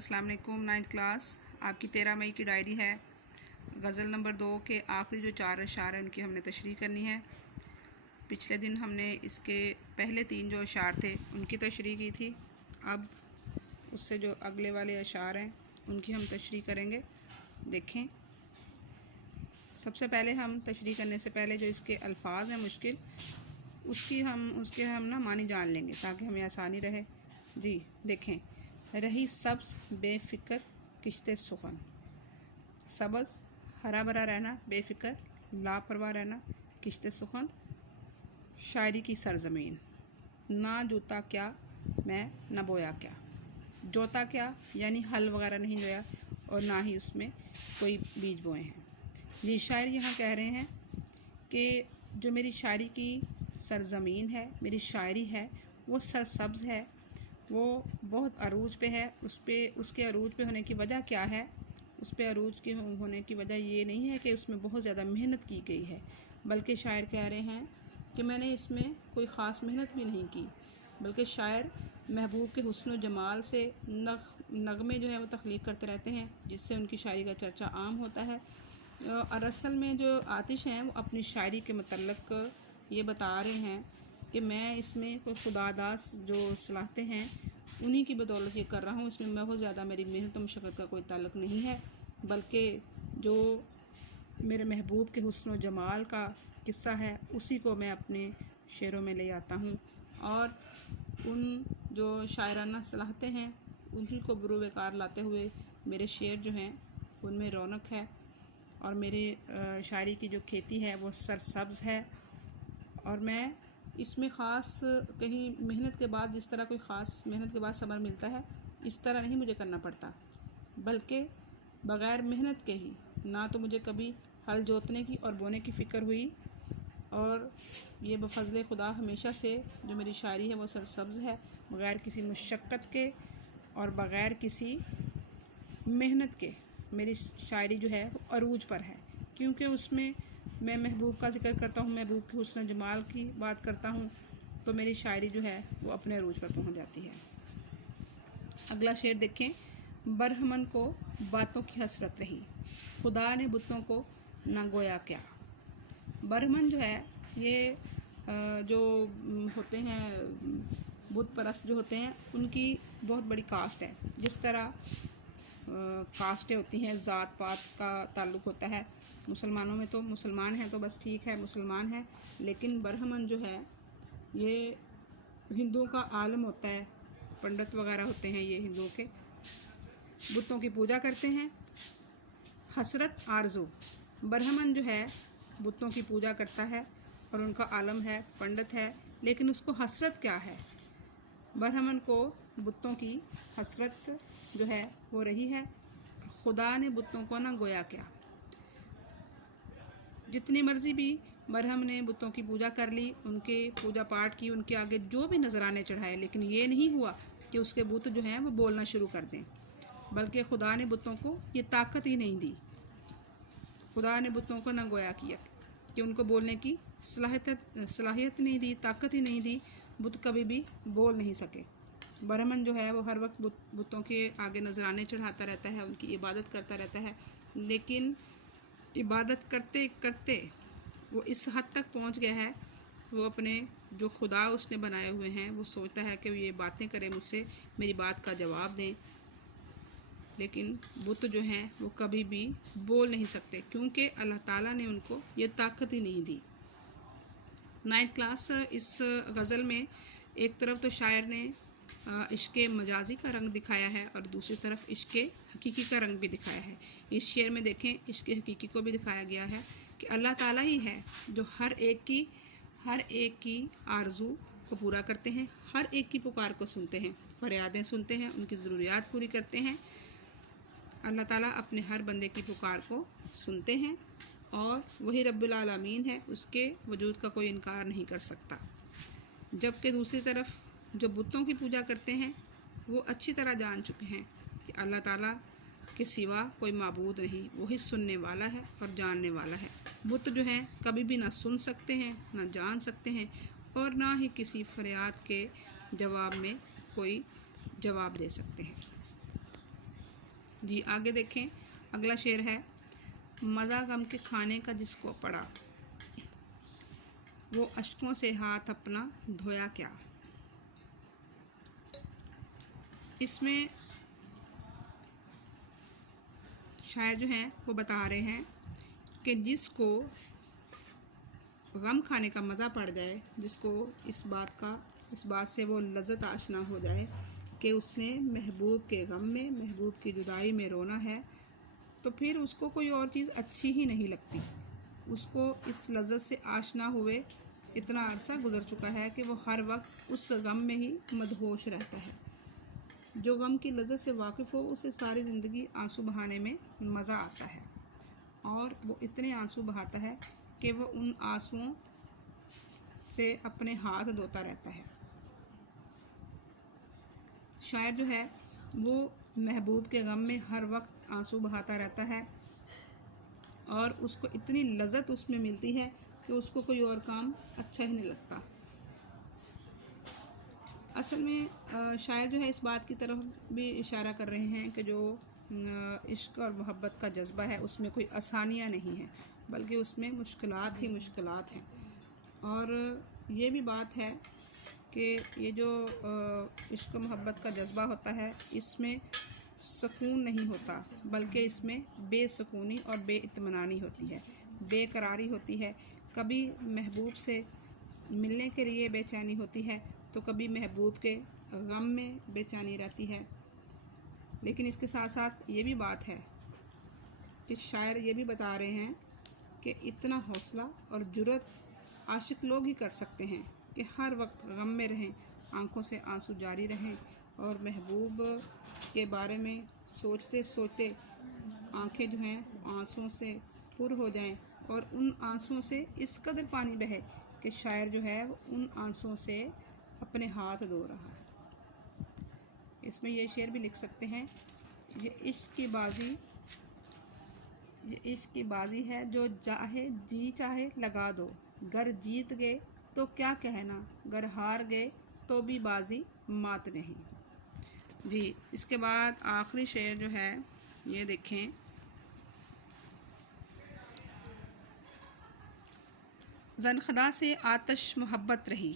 अस्सलाम वालेकुम। 9th class आपकी 13 मई की डायरी है। गज़ल नंबर 2 के आखिरी जो 4 अशार हैं उनकी हमने तशरीह करनी है। पिछले दिन हमने इसके पहले 3 जो अशार थे उनकी तशरीह की थी। अब उससे जो अगले वाले अशार हैं उनकी हम तशरीह करेंगे। देखें, सबसे पहले हम तशरीह करने से पहले जो इसके अल्फाज हैं मुश्किल, उसके हम ना मानी जान लेंगे ताकि हमें आसानी रहे। जी देखें, रही सब्ज़ बेफ़िक्र किश्ते सुखन। सब्ज़ हरा भरा रहना, बेफ़िक्र लापरवाह रहना, किश्ते सुखन शायरी की सरज़मीन। ना जोता क्या मैं न बोया क्या। जोता क्या यानी हल वगैरह नहीं जोया और ना ही उसमें कोई बीज बोए हैं। जी शायर यहाँ कह रहे हैं कि जो मेरी शायरी की सरज़मीन है, मेरी शायरी है, वो सरसब्ज़ है, वो बहुत अरूज पे है। उसके अरूज पे होने की वजह क्या है? उस पे अरूज के होने की वजह ये नहीं है कि उसमें बहुत ज़्यादा मेहनत की गई है, बल्कि शायर कह रहे हैं कि मैंने इसमें कोई ख़ास मेहनत भी नहीं की, बल्कि शायर महबूब के हुस्न व जमाल से नगमे जो है वो तख्लीक़ करते रहते हैं, जिससे उनकी शायरी का चर्चा आम होता है। और असल में जो आतिश हैं वो अपनी शायरी के मतलब ये बता रहे हैं कि मैं इसमें कोई खुदादास जो सलाहते हैं उन्हीं की बदौलत ये कर रहा हूँ। इसमें बहुत ज़्यादा मेरी मेहनत और मशक्क़त का कोई ताल्लुक़ नहीं है, बल्कि जो मेरे महबूब के हुस्न व जमाल का किस्सा है उसी को मैं अपने शेरों में ले आता हूँ। और उन जो शायराना सलाहते हैं उन्हीं को बुरूबकार लाते हुए मेरे शेर जो हैं उनमें रौनक है और मेरे शायरी की जो खेती है वो सरसब्ज़ है। और मैं इसमें ख़ास कहीं मेहनत के बाद, जिस तरह कोई ख़ास मेहनत के बाद सब्र मिलता है, इस तरह नहीं मुझे करना पड़ता, बल्कि बग़ैर मेहनत के ही ना तो मुझे कभी हल जोतने की और बोने की फ़िक्र हुई। और ये बफ़ज़्ल खुदा हमेशा से जो मेरी शायरी है वो सरसब्ज़ है, बग़ैर किसी मुशक्क़त के और बग़ैर किसी मेहनत के मेरी शायरी जो है वो अरूज पर है, क्योंकि उसमें मैं महबूब का ज़िक्र करता हूँ, महबूब के हुस्न जमाल की बात करता हूँ, तो मेरी शायरी जो है वो अपने अरूज पर पहुँच जाती है। अगला शेर देखें, बरहमन को बातों की हसरत रही, खुदा ने बुतों को ना गोया क्या। बरहमन जो है ये जो होते हैं बुत परस्त जो होते हैं उनकी बहुत बड़ी कास्ट है। जिस तरह कास्टें होती हैं, ज़ात पात का ताल्लुक़ होता है। मुसलमानों में तो मुसलमान हैं तो बस ठीक है, मुसलमान हैं, लेकिन बरहमन जो है ये हिंदुओं का आलम होता है, पंडित वगैरह होते हैं ये हिंदुओं के, बुतों की पूजा करते हैं। हसरत आरज़ू, बरहमन जो है बुतों की पूजा करता है और उनका आलम है, पंडित है, लेकिन उसको हसरत क्या है? बरहमन को बुतों की हसरत जो है वो रही है, खुदा ने बुतों को ना गोया क्या। जितनी मर्ज़ी भी बरहम ने बुतों की पूजा कर ली, उनके पूजा पाठ की, उनके आगे जो भी नजराने चढ़ाए, लेकिन ये नहीं हुआ कि उसके बुत जो हैं वो बोलना शुरू कर दें, बल्कि खुदा ने बुतों को ये ताकत ही नहीं दी। खुदा ने बुतों को ना गोया किया कि उनको बोलने की सलाहियत नहीं दी, ताकत ही नहीं दी, बुत कभी भी बोल नहीं सके। बरहमन जो है वो हर वक्त बुतों के आगे नजराने चढ़ाता रहता है, उनकी इबादत करता रहता है, लेकिन इबादत करते करते वो इस हद तक पहुंच गया है, वो अपने जो खुदा उसने बनाए हुए हैं वो सोचता है कि ये बातें करें मुझसे, मेरी बात का जवाब दें, लेकिन बुत जो हैं वो कभी भी बोल नहीं सकते, क्योंकि अल्लाह ताला ने उनको ये ताकत ही नहीं दी। 9th क्लास इस गज़ल में एक तरफ तो शायर ने इश्क़ मजाजी का रंग दिखाया है और दूसरी तरफ इश्क़ हकीकी का रंग भी दिखाया है। इस शेर में देखें, इश्क़ हकीकी को भी दिखाया गया है कि अल्लाह ताला ही है जो हर एक की आरज़ू को पूरा करते हैं, हर एक की पुकार को सुनते हैं, फरियादें सुनते हैं, उनकी ज़रूरियात पूरी करते हैं। अल्लाह ताला अपने हर बंदे की पुकार को सुनते हैं और वही रब्बुल आलमीन है, उसके वजूद का कोई इनकार नहीं कर सकता। जबकि दूसरी तरफ जो बुतों की पूजा करते हैं वो अच्छी तरह जान चुके हैं कि अल्लाह ताला के सिवा कोई माबूद नहीं, वही सुनने वाला है और जानने वाला है। बुत जो हैं कभी भी ना सुन सकते हैं, ना जान सकते हैं और ना ही किसी फरियाद के जवाब में कोई जवाब दे सकते हैं। जी आगे देखें, अगला शेर है, मज़ा गम के खाने का जिसको पड़ा, वो अश्कों से हाथ अपना धोया क्या। इसमें शायर जो हैं वो बता रहे हैं कि जिसको गम खाने का मज़ा पड़ जाए, जिसको इस बात से वो लज़्ज़त आशना हो जाए कि उसने महबूब के गम में, महबूब की जुदाई में रोना है, तो फिर उसको कोई और चीज़ अच्छी ही नहीं लगती। उसको इस लज़्ज़त से आशना हुए इतना अरसा गुज़र चुका है कि वो हर वक्त उस गम में ही मदहोश रहता है। जो गम की लज़्ज़त से वाकिफ़ हो उसे सारी ज़िंदगी आंसू बहाने में मज़ा आता है, और वो इतने आंसू बहाता है कि वो उन आंसुओं से अपने हाथ धोता रहता है। शायर जो है वो महबूब के गम में हर वक्त आंसू बहाता रहता है, और उसको इतनी लज़्ज़त उसमें मिलती है कि उसको कोई और काम अच्छा ही नहीं लगता। असल में शायर जो है इस बात की तरफ भी इशारा कर रहे हैं कि जो इश्क और मोहब्बत का जज्बा है उसमें कोई आसानियाँ नहीं हैं, बल्कि उसमें मुश्किलात ही मुश्किलात हैं। और ये भी बात है कि ये जो इश्क मोहब्बत का जज्बा होता है इसमें सुकून नहीं होता, बल्कि इसमें बेसुकूनी और बेइत्मीनानी होती है, बेकरारी होती है। कभी महबूब से मिलने के लिए बेचैनी होती है, तो कभी महबूब के गम में बेचैनी रहती है। लेकिन इसके साथ साथ ये भी बात है कि शायर ये भी बता रहे हैं कि इतना हौसला और जुर्रत आशिक लोग ही कर सकते हैं कि हर वक्त गम में रहें, आंखों से आंसू जारी रहें, और महबूब के बारे में सोचते सोचते आंखें जो हैं आंसुओं से पुर हो जाएं, और उन आंसुओं से इस कदर पानी बहे कि शायर जो है वो उन आंसुओं से अपने हाथ धो रहा है। इसमें ये शेर भी लिख सकते हैं, ये इश्क की बाजी है जो चाहे जी चाहे लगा दो, गर जीत गए तो क्या कहना, गर हार गए तो भी बाजी मात नहीं। जी इसके बाद आखिरी शेर जो है ये देखें, ज़नख़दा से आतश मोहब्बत रही,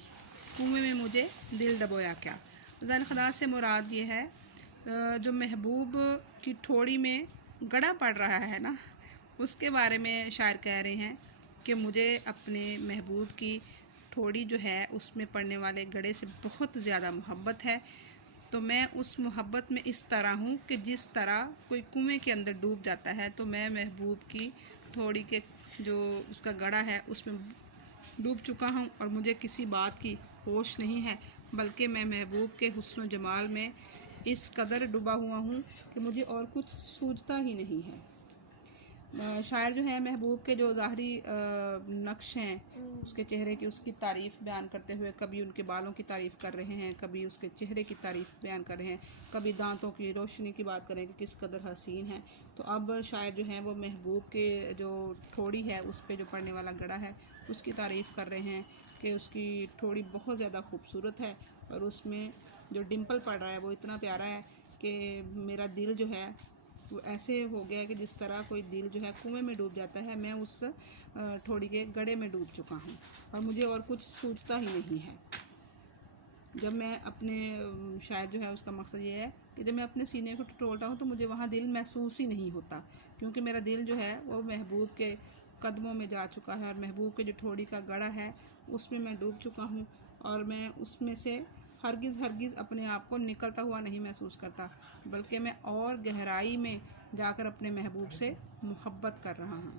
कुएं में मुझे दिल डबोया क्या। ज़नख़दा से मुराद ये है जो महबूब की ठोड़ी में गड़ा पड़ रहा है ना, उसके बारे में शायर कह रहे हैं कि मुझे अपने महबूब की ठोड़ी जो है उसमें पड़ने वाले गड़े से बहुत ज़्यादा मोहब्बत है। तो मैं उस मोहब्बत में इस तरह हूँ कि जिस तरह कोई कुएं के अंदर डूब जाता है, तो मैं महबूब की ठोड़ी के जो उसका गड़ा है उसमें डूब चुका हूँ, और मुझे किसी बात की होश नहीं है, बल्कि मैं महबूब के हुस्न जमाल में इस कदर डूबा हुआ हूँ कि मुझे और कुछ सूझता ही नहीं है। शायर जो है महबूब के जो ज़ाहरी नक्श हैं उसके चेहरे की, उसकी तारीफ़ बयान करते हुए कभी उनके बालों की तारीफ़ कर रहे हैं, कभी उसके चेहरे की तारीफ़ बयान कर रहे हैं, कभी दांतों की रोशनी की बात करें कि किस कदर हसीन है। तो अब शायर जो हैं वो महबूब के जो ठोड़ी है उस पर जो पड़ने वाला गड़ा है उसकी तारीफ़ कर रहे हैं कि उसकी ठोड़ी बहुत ज़्यादा खूबसूरत है, और उसमें जो डिम्पल पड़ रहा है वो इतना प्यारा है कि मेरा दिल जो है वो ऐसे हो गया है कि जिस तरह कोई दिल जो है कुएं में डूब जाता है, मैं उस ठोड़ी के गड़े में डूब चुका हूँ, और मुझे और कुछ सूझता ही नहीं है। जब मैं अपने शायर जो है उसका मकसद ये है कि जब मैं अपने सीने को टटोलता हूँ तो मुझे वहाँ दिल महसूस ही नहीं होता, क्योंकि मेरा दिल जो है वो महबूब के कदमों में जा चुका है, और महबूब के जो ठोड़ी का गड़ा है उसमें मैं डूब चुका हूँ, और मैं उसमें से हरगिज़ अपने आप को निकलता हुआ नहीं महसूस करता, बल्कि मैं और गहराई में जाकर अपने महबूब से मोहब्बत कर रहा हूँ।